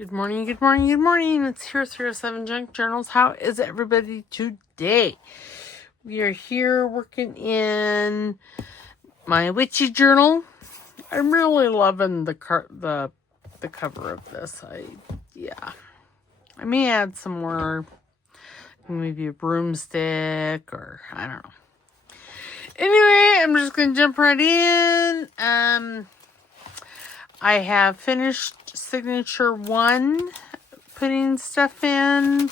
Good morning, good morning, good morning. It's Hero07 Junk Journals. How is everybody today? We are here working in my Witchy journal. I'm really loving the cover of this. I may add some more, maybe a broomstick or I don't know. Anyway, I'm just gonna jump right in. I have finished signature 1, putting stuff in,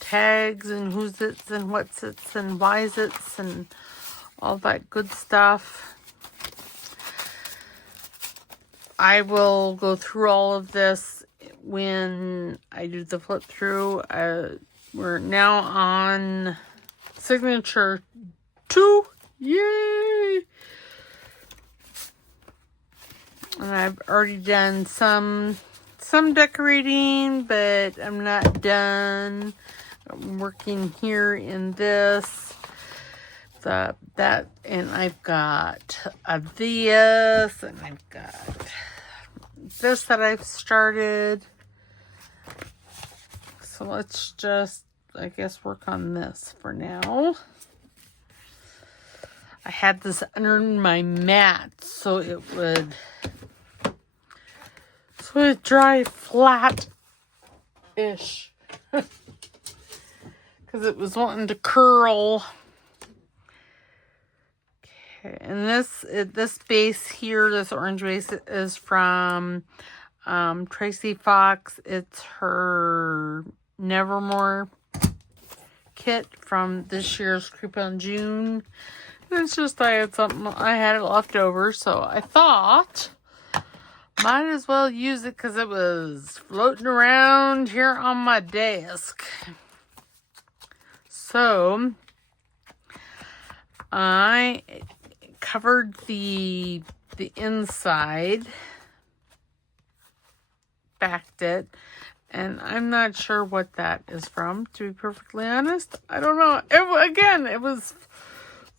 tags and who's it's and what's it's and why's it's and all that good stuff. I will go through all of this when I do the flip through. We're now on signature 2. Yay! And I've already done some decorating, but I'm not done. I'm working here in this, that, and I've got this, and I've got this that I've started. So let's just, I guess, work on this for now. I had this under my mat so it would dry flat-ish. Because it was wanting to curl. Okay, and this base here, this orange base, is from Tracie Fox. It's her Nevermore kit from this year's Coupon June. It's just I had it left over, so I thought might as well use it because it was floating around here on my desk. So I covered the inside, backed it, and I'm not sure what that is from, to be perfectly honest. I don't know. It was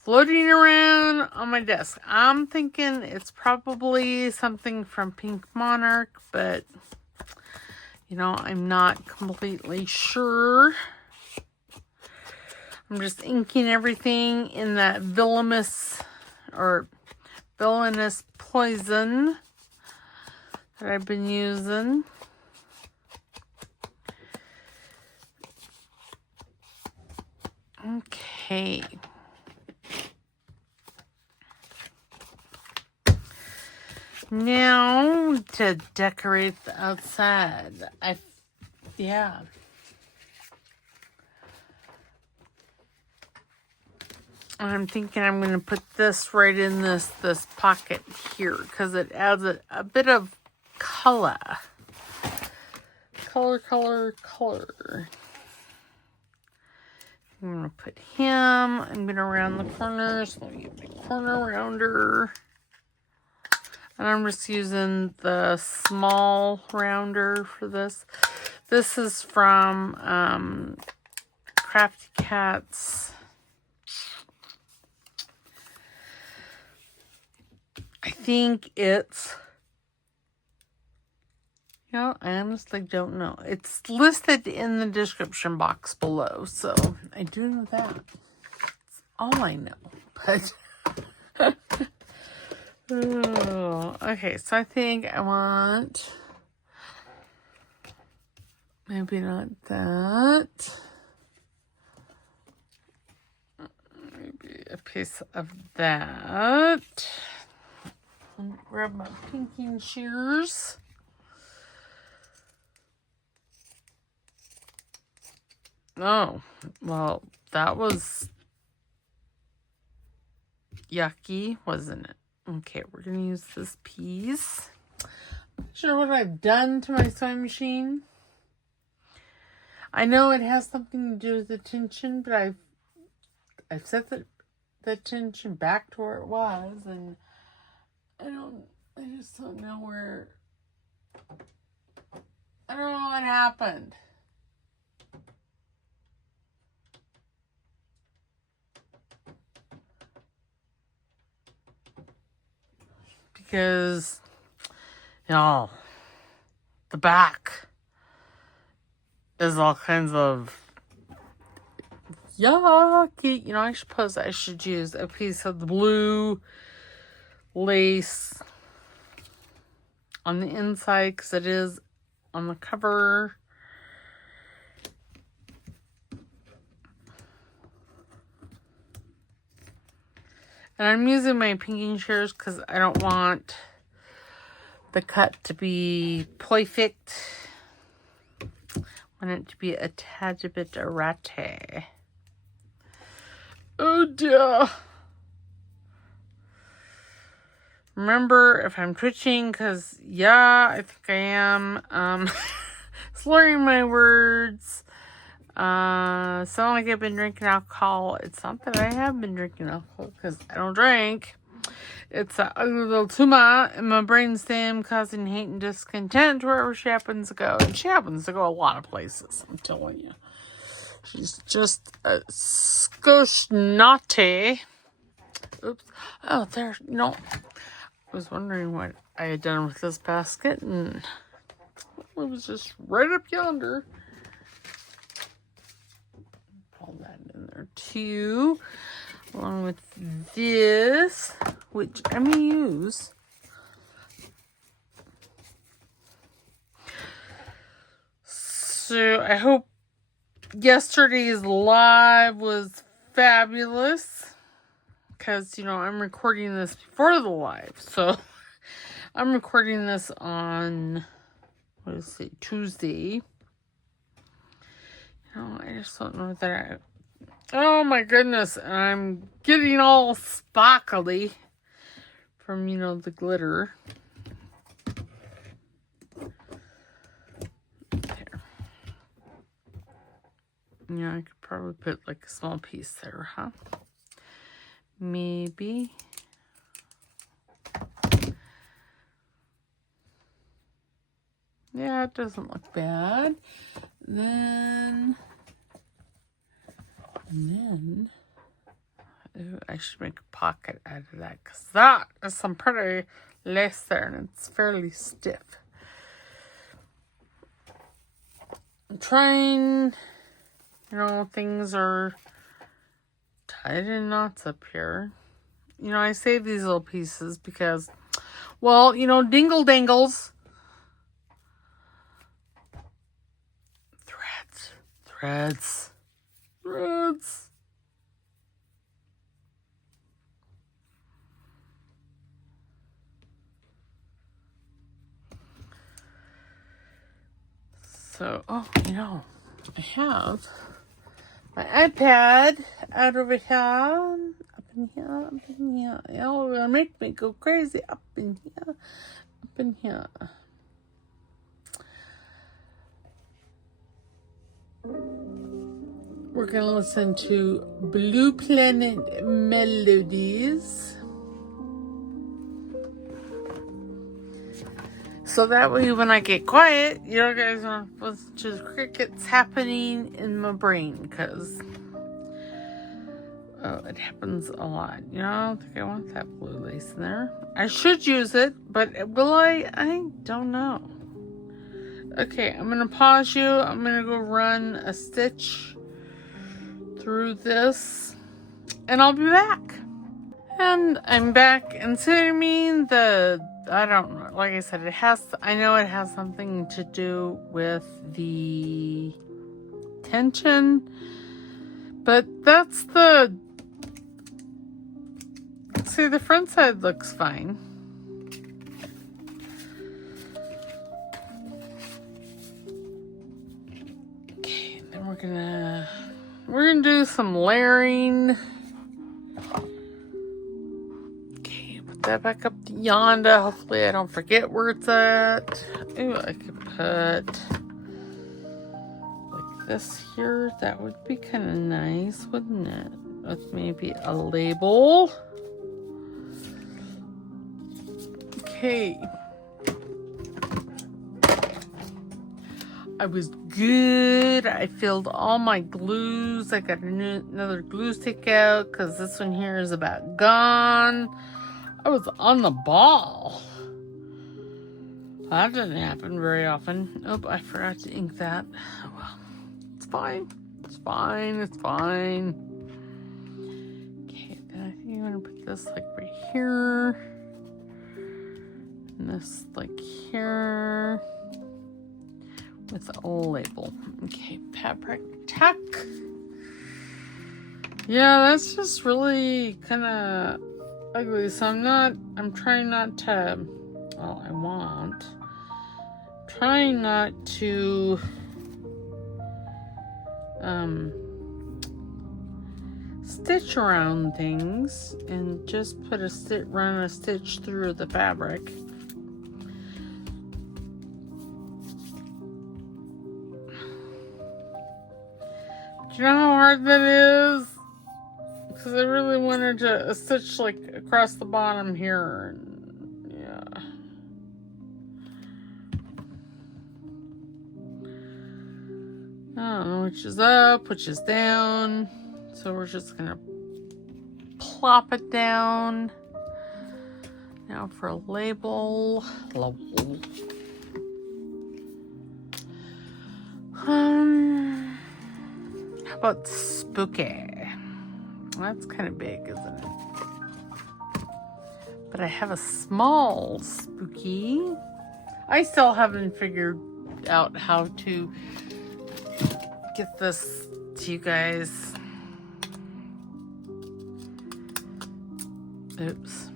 floating around on my desk. I'm thinking it's probably something from Pink Monarch, but, I'm not completely sure. I'm just inking everything in that villainous poison that I've been using. Okay. Now to decorate the outside. I'm thinking I'm going to put this right in this pocket here because it adds a bit of color. Color. I'm going to put him. I'm going to round the corners. Let me get my corner rounder. And I'm just using the small rounder for this. This is from Crafty Cat's. I think it's, I honestly don't know. It's listed in the description box below, so I do know that. That's all I know. But okay, so I think I want maybe not that. Maybe a piece of that. Grab my pinking shears. Oh, well, that was yucky, wasn't it? Okay, we're going to use this piece. I'm not sure what I've done to my sewing machine. I know it has something to do with the tension, but I've set the tension back to where it was, and I just don't know where. I don't know what happened. Because, the back is all kinds of yucky. You know, I suppose I should use a piece of the blue lace on the inside because it is on the cover. And I'm using my pinking shears because I don't want the cut to be perfect. I want it to be a tad bit errate. Oh dear. Remember, if I'm twitching, because, yeah, I think I am, slurring my words, sound like I've been drinking alcohol. It's not that I have been drinking alcohol, because I don't drink. It's a ugly little tumor in my brainstem, causing hate and discontent wherever she happens to go. And she happens to go a lot of places, I'm telling you. She's just a skosh naughty. Oops. Oh, there, no. I was wondering what I had done with this basket, and it was just right up yonder. Pull that in there too, along with this, which I may use. So I hope yesterday's live was fabulous. Because, you know, I'm recording this before the live. So, I'm recording this on, what is it, Tuesday. You know, I just don't know that oh my goodness. I'm getting all sparkly from, you know, the glitter. There. Yeah, I could probably put like a small piece there, huh? Maybe. Yeah, it doesn't look bad. Then ooh, I should make a pocket out of that because that is some pretty lace there and it's fairly stiff. I'm trying, you know, things are tied in knots up here. You know, I save these little pieces because, well, you know, dingle dangles. Threads. So, oh, you know, I have my iPad out over here, up in here. Y'all gonna make me go crazy up in here. We're gonna listen to Blue Planet Melodies. So that way when I get quiet, you know, guys don't listen to the crickets happening in my brain, because it happens a lot. You know, I don't think I want that blue lace in there. I should use it, but will I? I don't know. Okay, I'm going to pause you. I'm going to go run a stitch through this, and I'll be back. And I'm back, and so I mean I don't know, like I said, I know it has something to do with the tension, but that's see, the front side looks fine. Okay, then we're gonna do some layering. That back up to yonder. Hopefully I don't forget where it's at. Ooh, I could put like this here. That would be kind of nice, wouldn't it? With maybe a label. Okay. I was good. I filled all my glues. I got another glue stick out because this one here is about gone. I was on the ball. That didn't happen very often. Oh, I forgot to ink that. Oh, well. fine. It's fine. It's fine. Okay, then I think I'm gonna put this like right here. And this like here. With a label. Okay, fabric tack. Yeah, that's just really kind of ugly. So I'm trying not to, well, trying not to, stitch around things and just run a stitch through the fabric. Do you know how hard that is? Because I really wanted to stitch like across the bottom here. And, yeah. I don't know which is up, which is down. So we're just going to plop it down. Now for a label. How about spooky? That's kind of big, isn't it? But I have a small spooky. I still haven't figured out how to get this to you guys. Oops.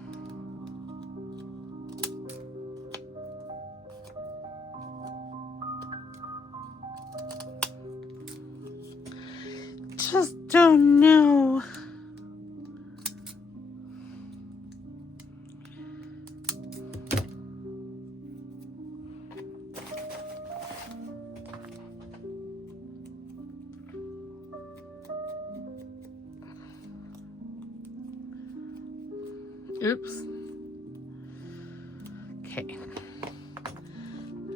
Just don't know. Oops. Okay.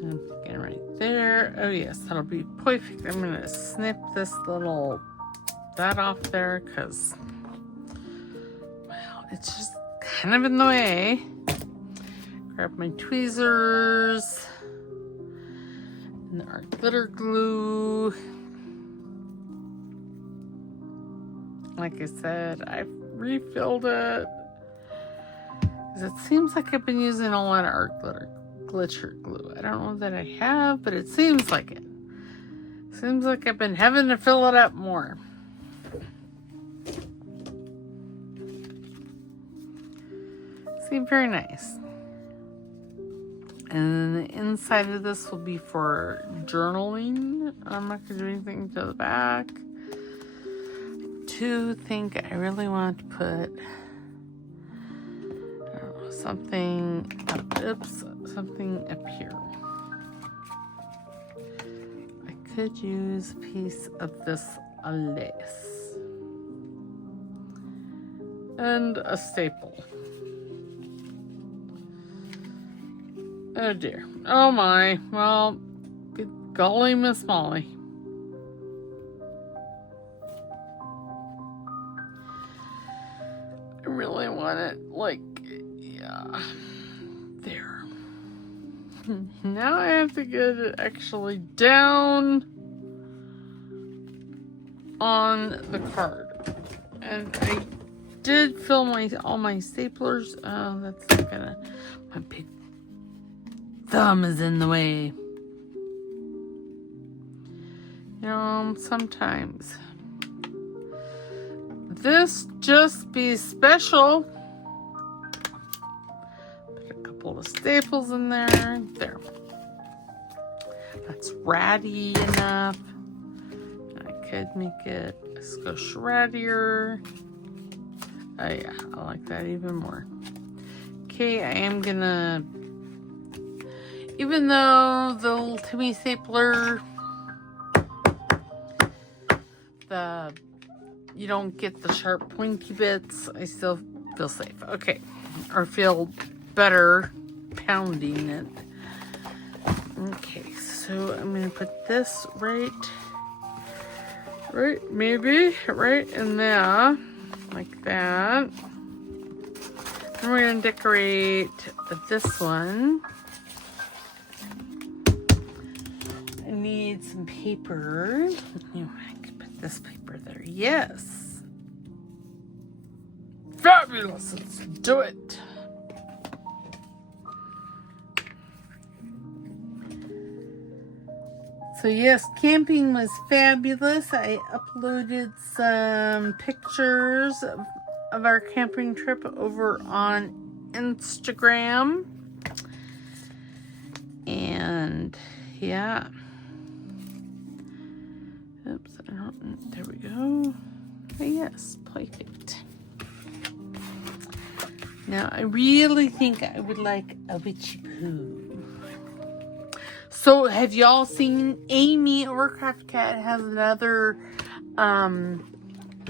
Again, right there. Oh yes, that'll be perfect. I'm gonna snip this that off there because, well, it's just kind of in the way. Grab my tweezers and our glitter glue. Like I said, I've refilled it. It seems like I've been using a lot of art glitter glue. I don't know that I have, but it seems like it. Seems like I've been having to fill it up more. See, very nice. And then the inside of this will be for journaling. I'm not going to do anything to the back. I do think I really want to put something up here. I could use a piece of this lace and a staple. Oh dear. Oh my. Well, good golly, Miss Molly. I really want it like, yeah, there. Now I have to get it actually down on the card. And I did fill all my staplers. Oh, that's not gonna, my big thumb is in the way. You know, sometimes this just be special. Put a couple of staples in there. There. That's ratty enough. I could make it a skosh rattier. Oh yeah, I like that even more. Okay, I am gonna, even though the little Timmy stapler, you don't get the sharp pointy bits, I still feel safe. Okay, or feel better pounding it. Okay, so I'm gonna put this right maybe right in there, like that. And we're gonna decorate this one. I need need some paper. I could put this paper there. Yes. Fabulous. Let's do it. So yes, camping was fabulous. I uploaded some pictures of our camping trip over on Instagram. And yeah. Oops, there we go. Oh, yes, perfect. Now, I really think I would like a witchy poo. So, have y'all seen Amy over Crafty Cat has another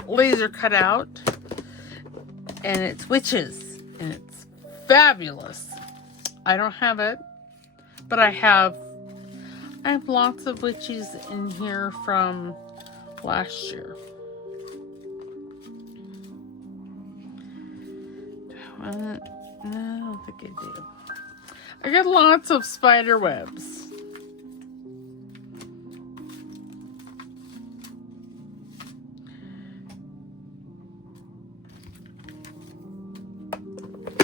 laser cutout, and it's witches, and it's fabulous. I don't have it, but I have lots of witches in here from last year. No, I don't think I do. I got lots of spider webs.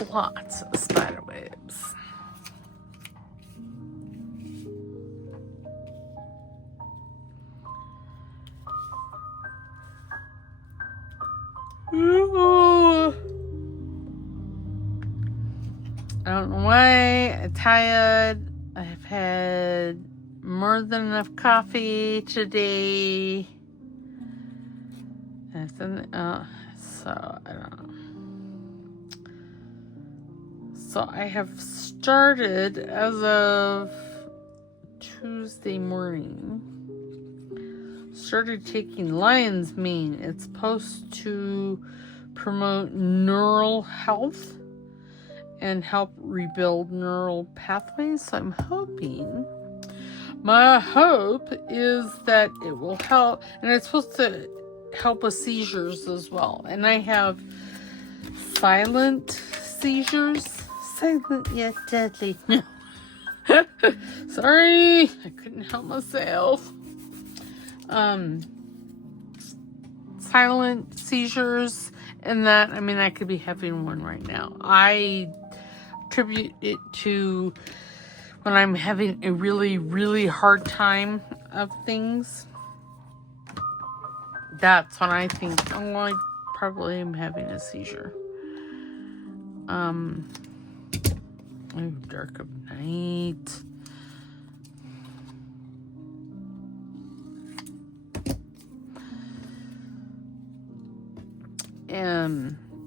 Lots of spider webs. Ooh. I don't know why. I'm tired. I've had more than enough coffee today. So I don't know. So I have started as of Tuesday morning. Started taking lion's mane. It's supposed to promote neural health and help rebuild neural pathways. So I'm hoping, my hope is that it will help, and it's supposed to help with seizures as well. And I have silent seizures. Silent yet deadly. Sorry, I couldn't help myself. Silent seizures, and that, I mean, I could be having one right now. I attribute it to when I'm having a really, really hard time of things. That's when I think, oh, I probably am having a seizure. Oh, dark of night.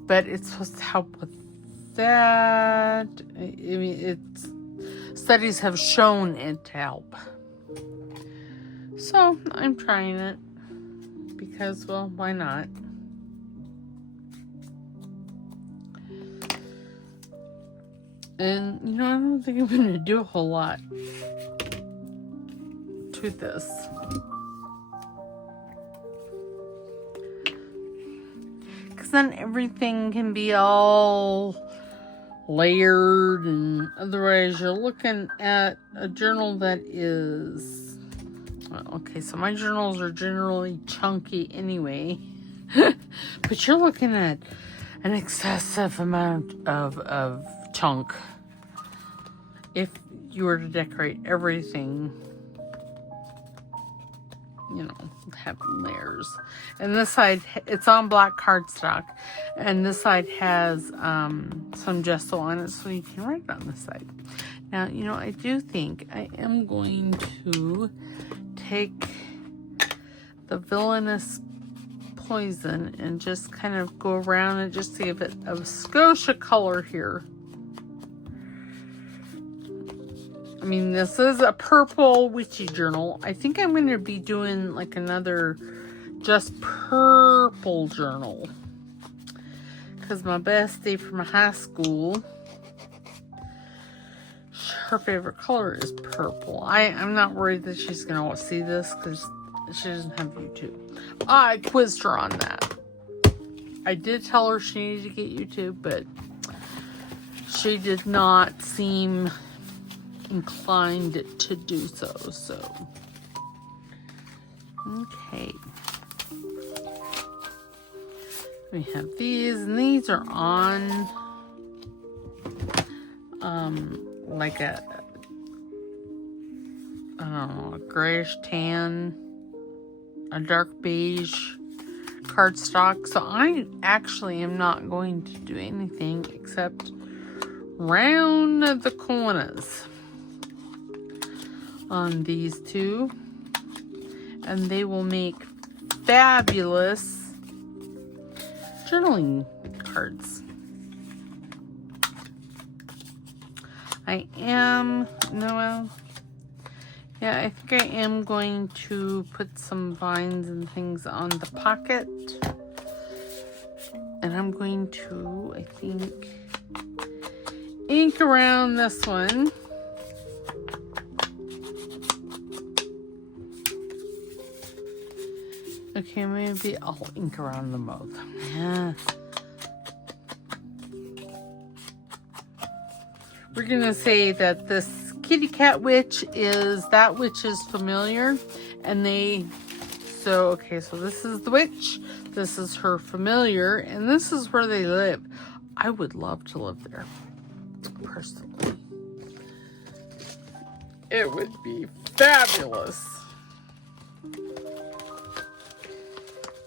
But it's supposed to help with that. I mean, studies have shown it to help. So I'm trying it because, well, why not? And, you know, I don't think I'm going to do a whole lot to this. Because then everything can be all layered, and otherwise you're looking at a journal that is... Okay, so my journals are generally chunky anyway. But you're looking at an excessive amount of chunk if you were to decorate everything, you know, having layers. And this side, it's on black cardstock, and this side has some gesso on it, so you can write it on this side. Now, you know, I do think I am going to take the villainous poison and just kind of go around and just give it a Scotia color here. I mean, this is a purple witchy journal. I think I'm going to be doing like another just purple journal. Because my bestie from high school, her favorite color is purple. I'm not worried that she's going to see this because she doesn't have YouTube. I quizzed her on that. I did tell her she needed to get YouTube, but she did not seem inclined to do so. Okay. We have these, and these are on like a, I don't know, a grayish tan, a dark beige cardstock. So I actually am not going to do anything except round the corners on these two, and they will make fabulous journaling cards. I think I am going to put some vines and things on the pocket. And I'm going to, I think, ink around this one. Okay, maybe I'll ink around them both. Yeah. We're going to say that this kitty cat witch is that witch's familiar. And so this is the witch. This is her familiar. And this is where they live. I would love to live there, personally. It would be fabulous.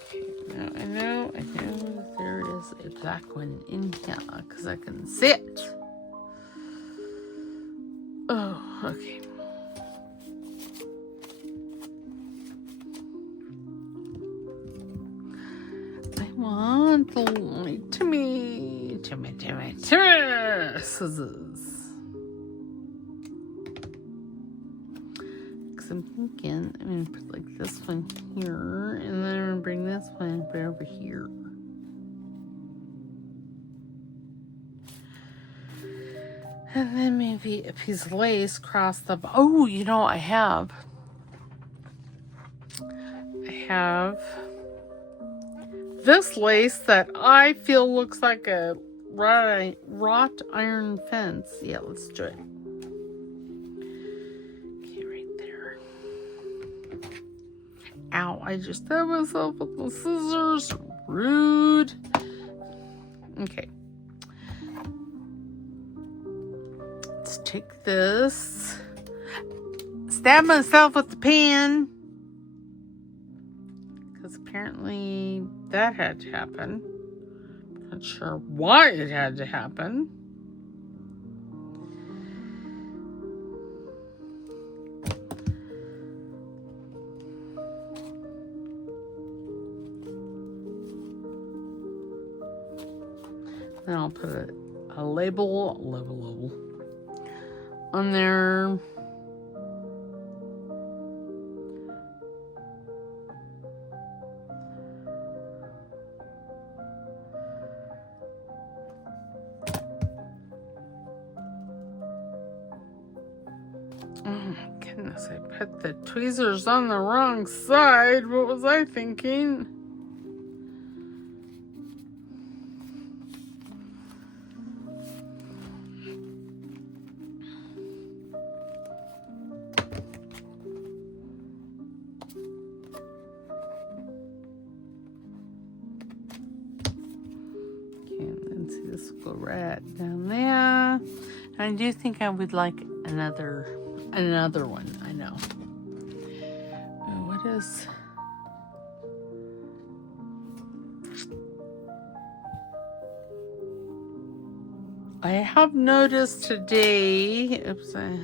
Okay, now I know there is a black one in here because I can see it. Oh, okay. I want the light Timmy scissors. Because I'm thinking I'm going to put like this one here, and then I'm going to bring this one and put it over here. And then maybe a piece of lace across the... Oh, you know, I have this lace that I feel looks like a wrought iron fence. Yeah, let's do it. Okay, right there. Ow, I just stabbed myself with the scissors. Rude. Okay. Let's take this. Stab myself with the pen. Because apparently that had to happen. Not sure why it had to happen. Then I'll put a label on there. Oh my goodness, I put the tweezers on the wrong side. What was I thinking? This will go right down there. And I do think I would like another one. I know. What is... I have noticed today... Oops, I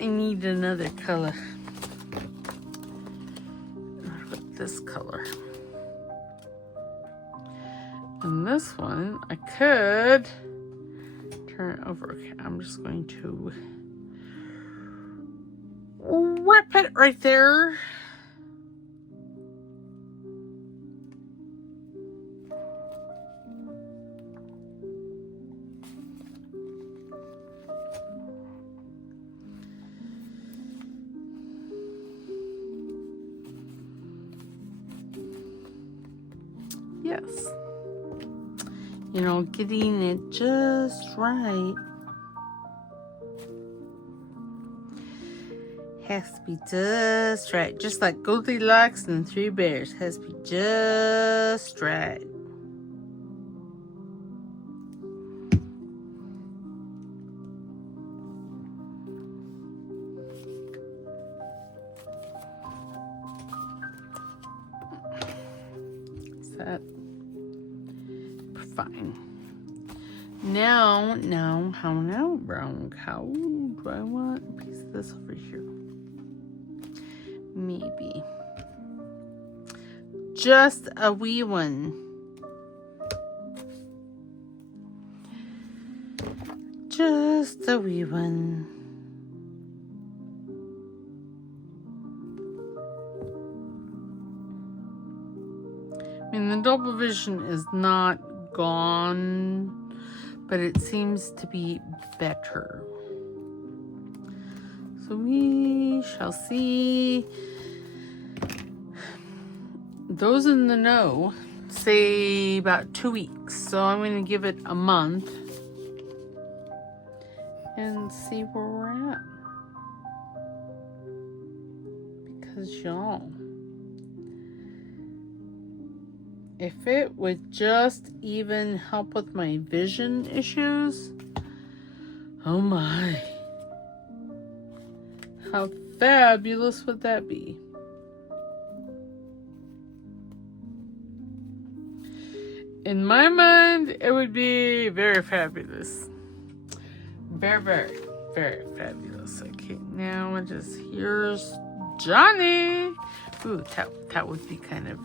need another color. What about this color? And this one, I could turn it over. Okay, I'm just going to rip it right there. Yes. You know, getting it just right. Has to be just right. Just like Goldilocks and the Three Bears. Has to be just right. Is that fine? Now, how now, brown cow? Do I want a piece of this over here? Maybe. Just a wee one. Just a wee one. I mean, the double vision is not gone, but it seems to be better. So we shall see. Those in the know say about 2 weeks. So I'm going to give it a month and see where we're at. Because y'all, if it would just even help with my vision issues, oh my. How fabulous would that be? In my mind, it would be very fabulous. Very, very, very fabulous. Okay, now here's Johnny. Ooh, that would be kind of...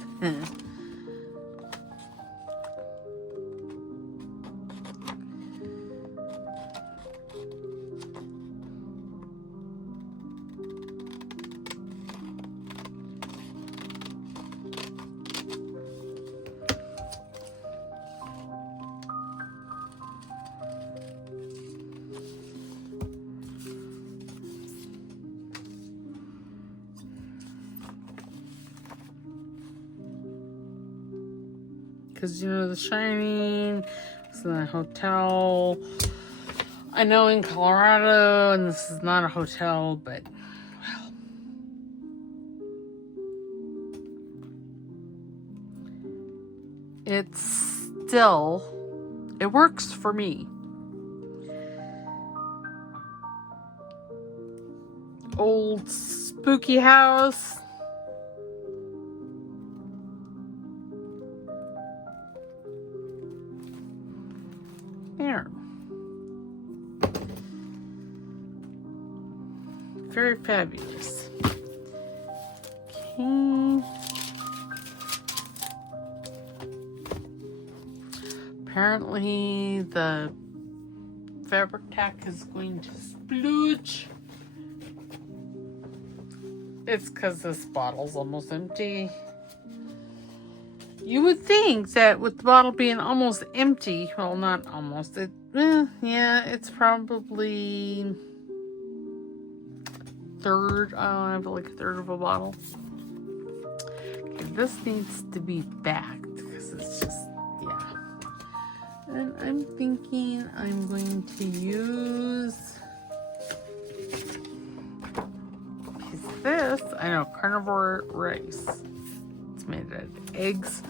Because, you know, The Shining was in a hotel. I know in Colorado, and this is not a hotel, but, well. It works for me. Old spooky house. There. Very fabulous. Okay. Apparently the fabric tack is going to splooge. It's because this bottle's almost empty. You would think that with the bottle being almost empty, well, not almost, yeah, it's probably third, I have like a third of a bottle. Okay, this needs to be backed because it's just, yeah. And I'm thinking I'm going to use this. I know, carnivore rice. It's made out of eggs.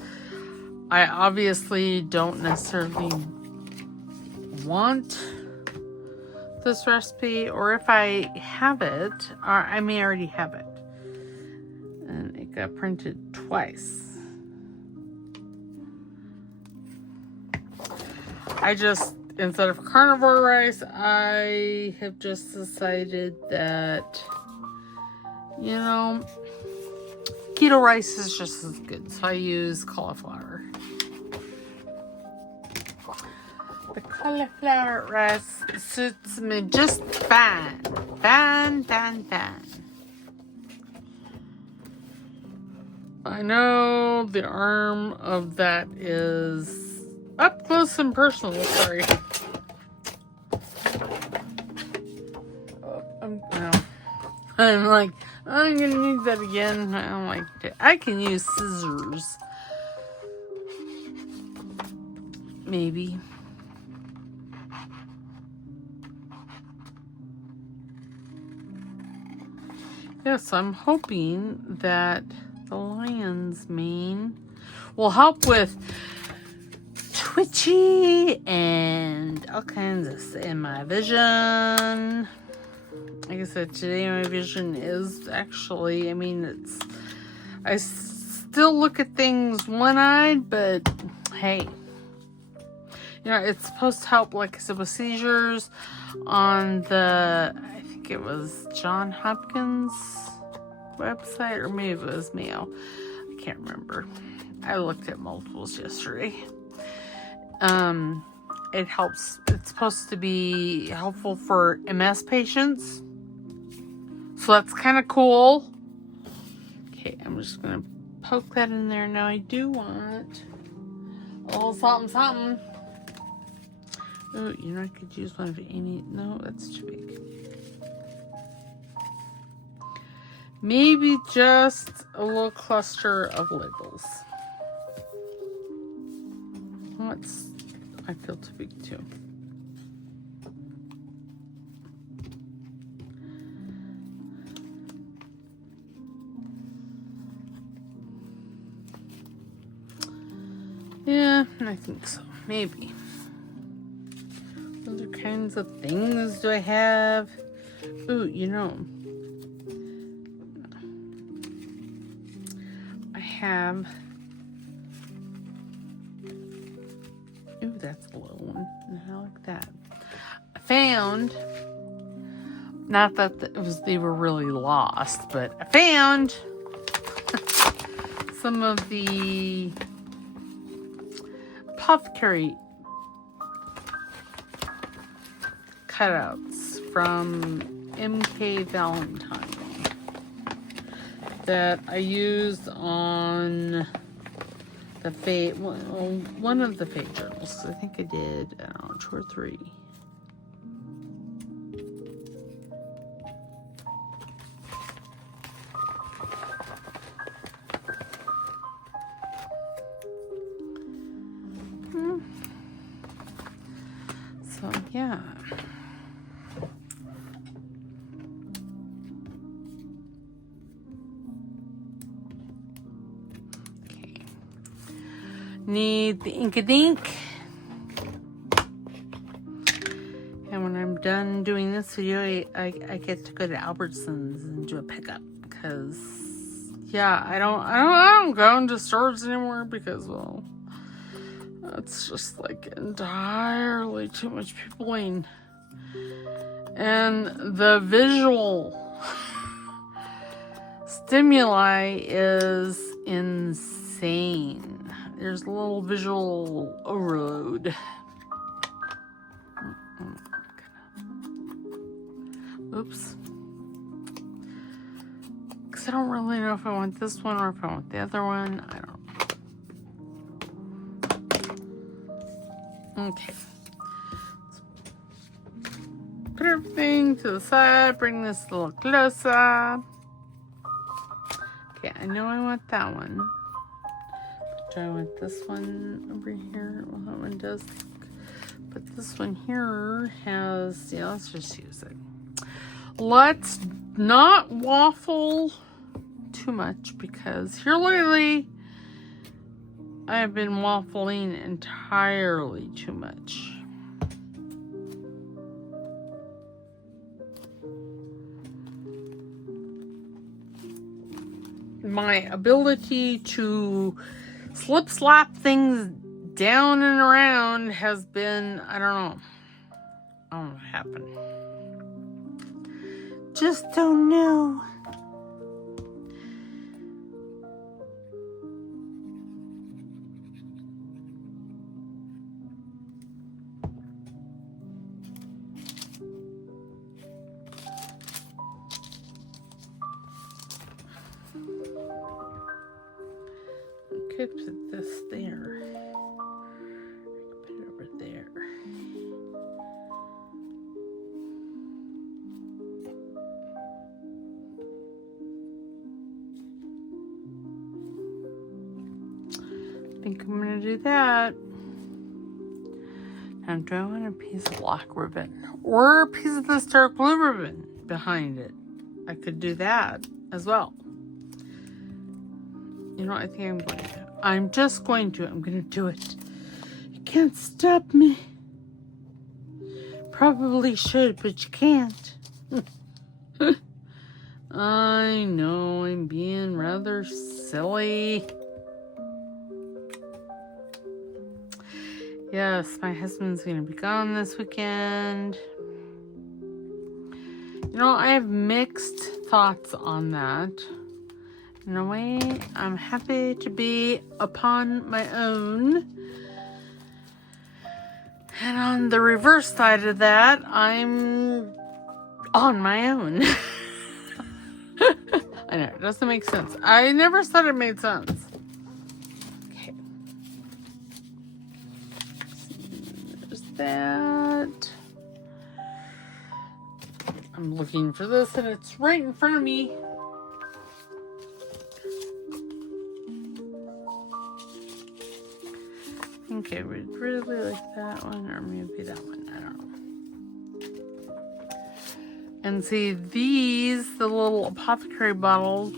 I obviously don't necessarily want this recipe, or if I have it, or I may already have it. And it got printed twice. I just, instead of carnivore rice, I have just decided that, you know, keto rice is just as good. So I use cauliflower. The cauliflower rice suits me just fine. Fine. I know the arm of that is up close and personal. Sorry. I'm like, I'm gonna need that again. I'm like, I can use scissors. Maybe. Yes, I'm hoping that the lion's mane will help with twitchy and all kinds of in my vision. Like I said, today my vision is actually, I still look at things one-eyed, but hey, it's supposed to help, like I said, with seizures on the, I think it was John Hopkins website, or maybe it was Mayo. I can't remember. I looked at multiples yesterday. It helps. It's supposed to be helpful for MS patients. So that's kind of cool. Okay, I'm just going to poke that in there. Now I do want a little something. Oh, I could use one of any. No, that's too big. Maybe just a little cluster of labels. I feel too big too. Yeah, I think so. Maybe. What other kinds of things do I have? Ooh, I have. Ooh, that's a little one. I like that. I found. Not that they were really lost, but I found some of the apothecary cutouts from MK Valentine that I used on the one of the Fate journals. I think I did, 2 or 3. So, yeah. Okay. Need the ink-a-dink. And when I'm done doing this video, I get to go to Albertsons and do a pickup. Because, yeah, I don't go into stores anymore because, well, it's just like entirely too much peopling. And the visual stimuli is insane. There's a little visual overload. Oops. Because I don't really know if I want this one or if I want the other one. I don't know. Okay. Put everything to the side. Bring this a little closer. Okay, I know I want that one. But do I want this one over here? Well, that one does. But this one here has, yeah, let's just use it. Let's not waffle too much because here lately I have been waffling entirely too much. My ability to slap things down and around has been, I don't know what happened. Just don't know. I could put this there. I could put it over there. I think I'm going to do that. Now, do I want a piece of black ribbon or a piece of this dark blue ribbon behind it? I could do that as well. You know, I think I'm going to. I'm just going to. I'm going to do it. You can't stop me. Probably should, but you can't. I know I'm being rather silly. Yes, my husband's going to be gone this weekend. You know, I have mixed thoughts on that. In a way, I'm happy to be upon my own. And on the reverse side of that, I'm on my own. I know, it doesn't make sense. I never said it made sense. Okay. There's that. I'm looking for this and it's right in front of me. Okay, we'd really like that one, or maybe that one. I don't know. And see, these, the little apothecary bottles,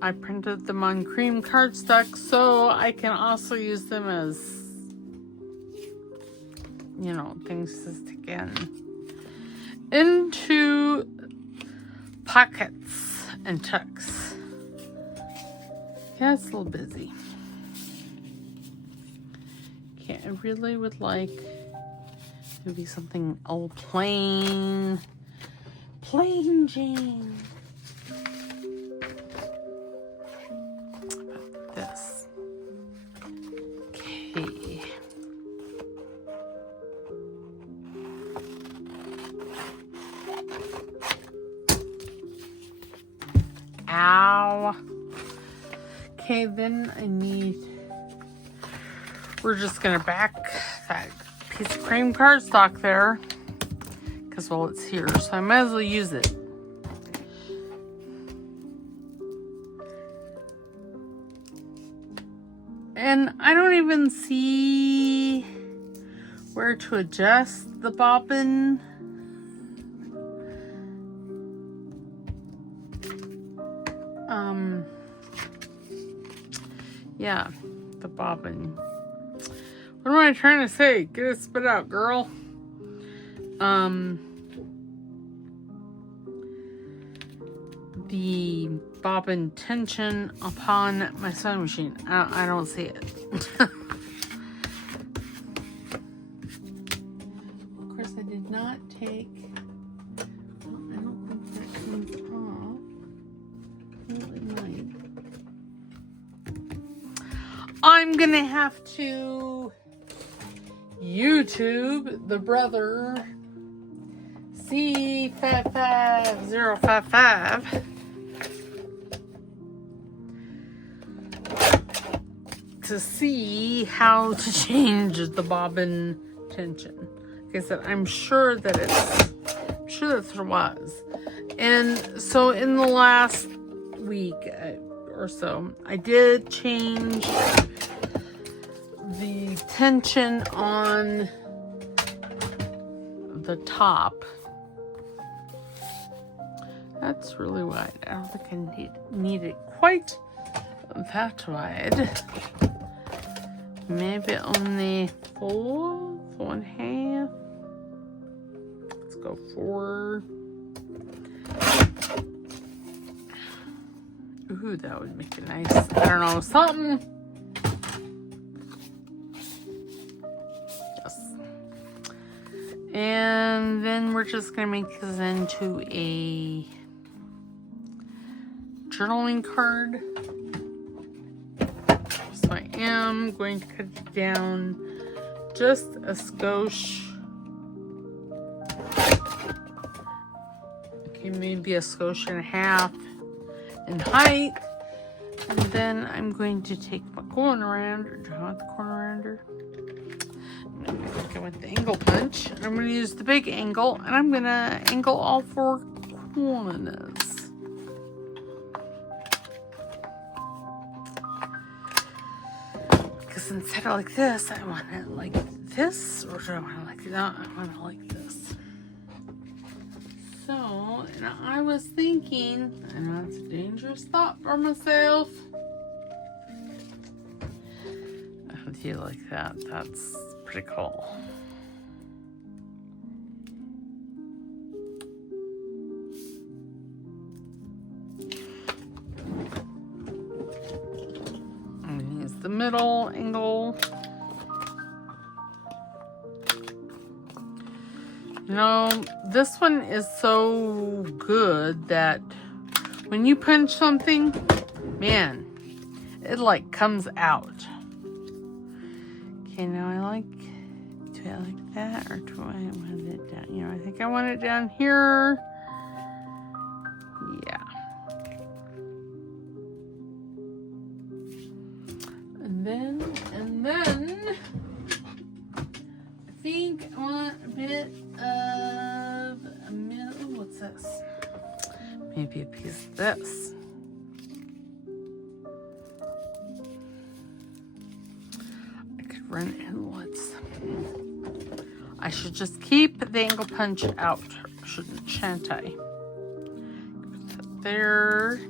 I printed them on cream cardstock, so I can also use them as, you know, things to stick into pockets and tucks. Yeah, it's a little busy. Okay, I really would like maybe something all plain Jane. How about this? Okay. Ow. Okay, then I need... We're just going to back that piece of cream cardstock there. Because, well, it's here. So I might as well use it. And I don't even see where to adjust the bobbin. Yeah, the bobbin. What am I trying to say? Get it spit out, girl. The bobbin tension upon my sewing machine. I don't see it. Of course, I did not take... Well, I don't think that comes off. Well, it might. I'm gonna have to YouTube the brother C55055 to see how to change the bobbin tension. Like I said, I'm sure that there was. And so in the last week or so, I did change the tension on the top. That's really wide. I don't think I need it quite that wide. Maybe only 4.5. Let's go 4. Ooh, that would make it nice. I don't know, something. Yes. And then we're just going to make this into a journaling card. So I am going to cut it down just a skosh. Okay, maybe a skosh and a half in height. And then I'm going to take my corner rounder. Do I want the corner rounder? I'm going to go with the angle punch. I'm going to use the big angle, and I'm going to angle all 4 corners. Because instead of like this, I want it like this, or do I want it like that? I want it like this. So, And I was thinking, and that's a dangerous thought for myself. How do you like that? That's pretty cool. And use the middle angle. You know, this one is so good that when you punch something, man, it like comes out. Okay, now do I like that or do I want it down? You know, I think I want it down here. Yeah. And then, I think I want a bit of a middle. What's this? Maybe a piece of this. I could run inwards. I should just keep the angle punch out, shan't I? Put that there,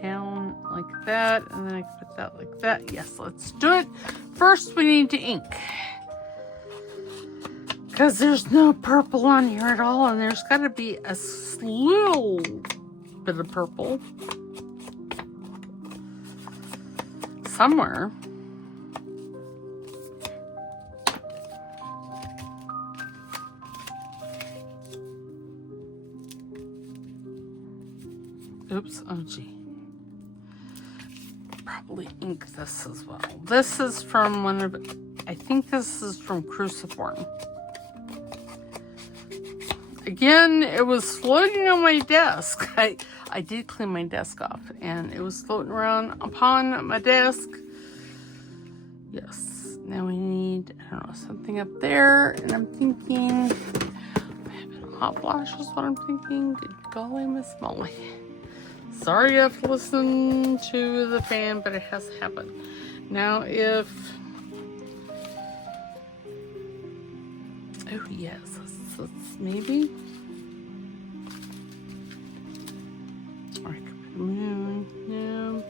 down like that, and then I can put that like that. Yes, let's do it. First, we need to ink. Because there's no purple on here at all, and there's got to be a little bit of purple somewhere. Oops, oh gee. Probably ink this as well. This is from I think this is from Cruciform. Again, it was floating on my desk. I did clean my desk off, and it was floating around upon my desk. Yes. Now we need, I don't know, something up there, and I'm thinking, hot flash is what I'm thinking. Good golly, Miss Molly. Sorry you have to listen to the fan, but it has happened. Now if, oh yes, let's maybe, or I could put a moon, no,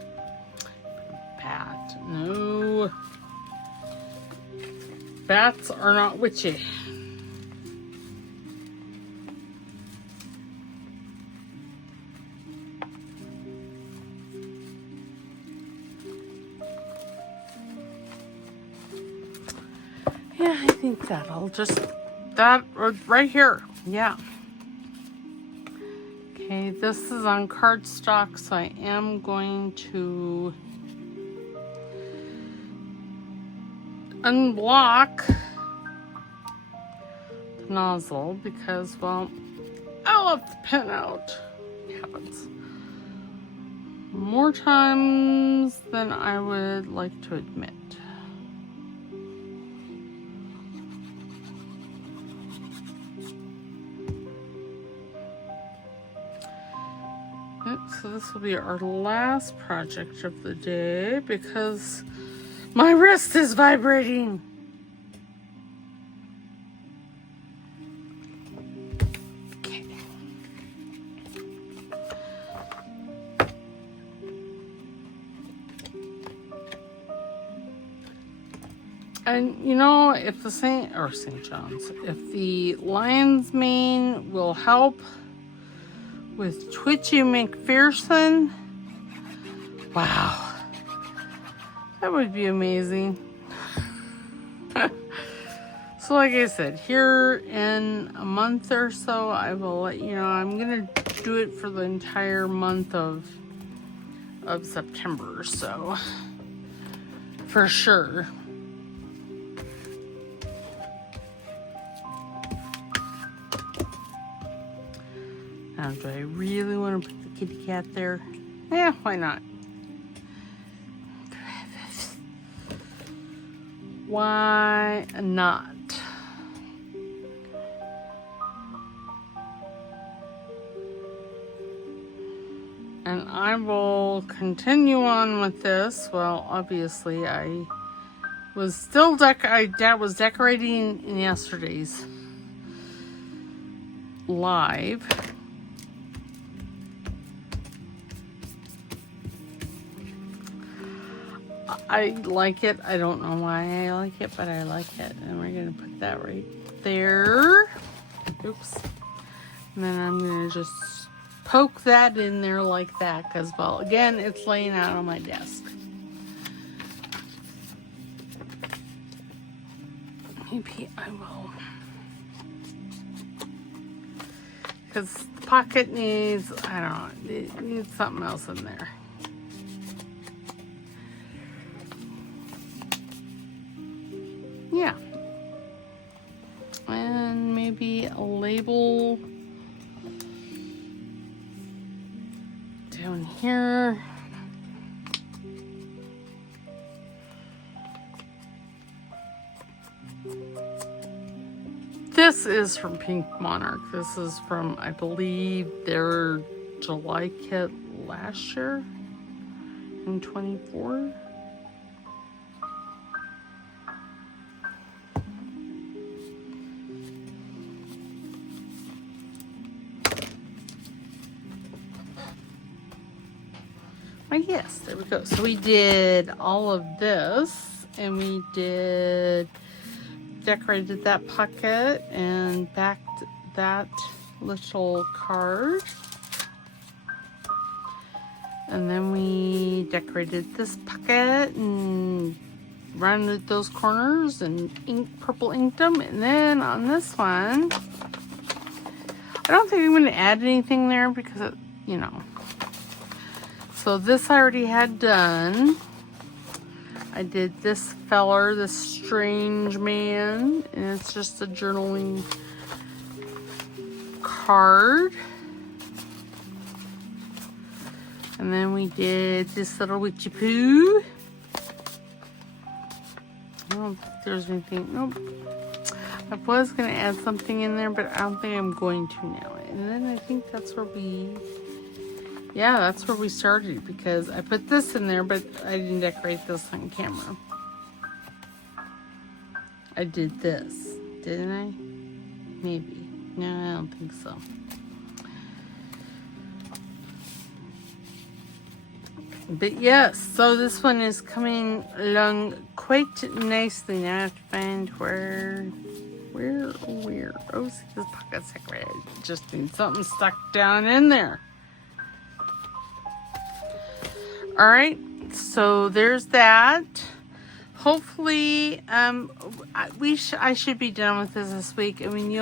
put a bat, no, bats are not witchy. Yeah, I think that'll just, that right here, yeah. Okay, this is on cardstock, so I am going to unblock the nozzle because, well, I left the pen out. It happens more times than I would like to admit. So this will be our last project of the day because my wrist is vibrating. Okay. And you know, if the St. John's, if the lion's mane will help with Twitchy McPherson, wow, that would be amazing. So like I said, here in a month or so, I will let you know. I'm gonna do it for the entire month of September, so for sure. Now, do I really want to put the kitty cat there? Yeah, why not? Why not? And I will continue on with this. Well, obviously, I was still was decorating in yesterday's live. I like it. I don't know why I like it, but I like it. And we're going to put that right there. Oops. And then I'm going to just poke that in there like that. Because, well, again, it's laying out on my desk. Maybe I will. Because the pocket needs, I don't know, it needs something else in there. Yeah. And maybe a label down here. This is from Pink Monarch. This is from, I believe, their July kit last year in 24. Oh, yes, there we go. So we did all of this, and we decorated that pocket and backed that little card. And then we decorated this pocket and rounded those corners and purple inked them. And then on this one, I don't think I'm going to add anything there because, it, you know. So this I already had done. I did this feller, this strange man, and it's just a journaling card. And then we did this little witchy poo. I don't think there's anything, nope. I was gonna add something in there, but I don't think I'm going to now. And then I think that's where yeah, that's where we started because I put this in there, but I didn't decorate this on camera. I did this, didn't I? Maybe. No, I don't think so. But yes, so this one is coming along quite nicely. Now I have to find where. Oh, see, this pocket's decorated. Just need something stuck down in there. All right, so there's that. Hopefully, I should be done with this week. I mean,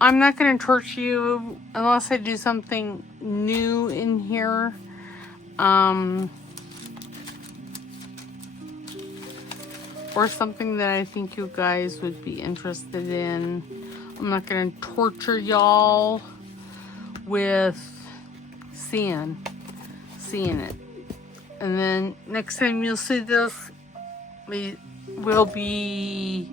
I'm not going to torture you unless I do something new in here. Or something that I think you guys would be interested in. I'm not going to torture y'all with seeing it. And then next time you'll see this will be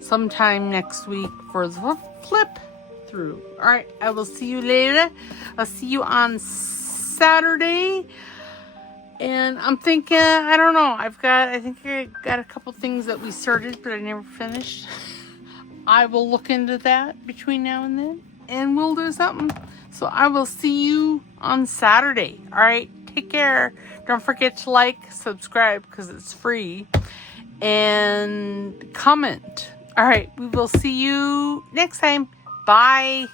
sometime next week for the flip through. All right, I will see you later. I'll see you on Saturday. And I'm thinking, I don't know, I think I got a couple things that we started but I never finished. I will look into that between now and then and we'll do something. So I will see you on Saturday. All right, take care. Don't forget to like, subscribe because it's free, and comment. All right, we will see you next time. Bye.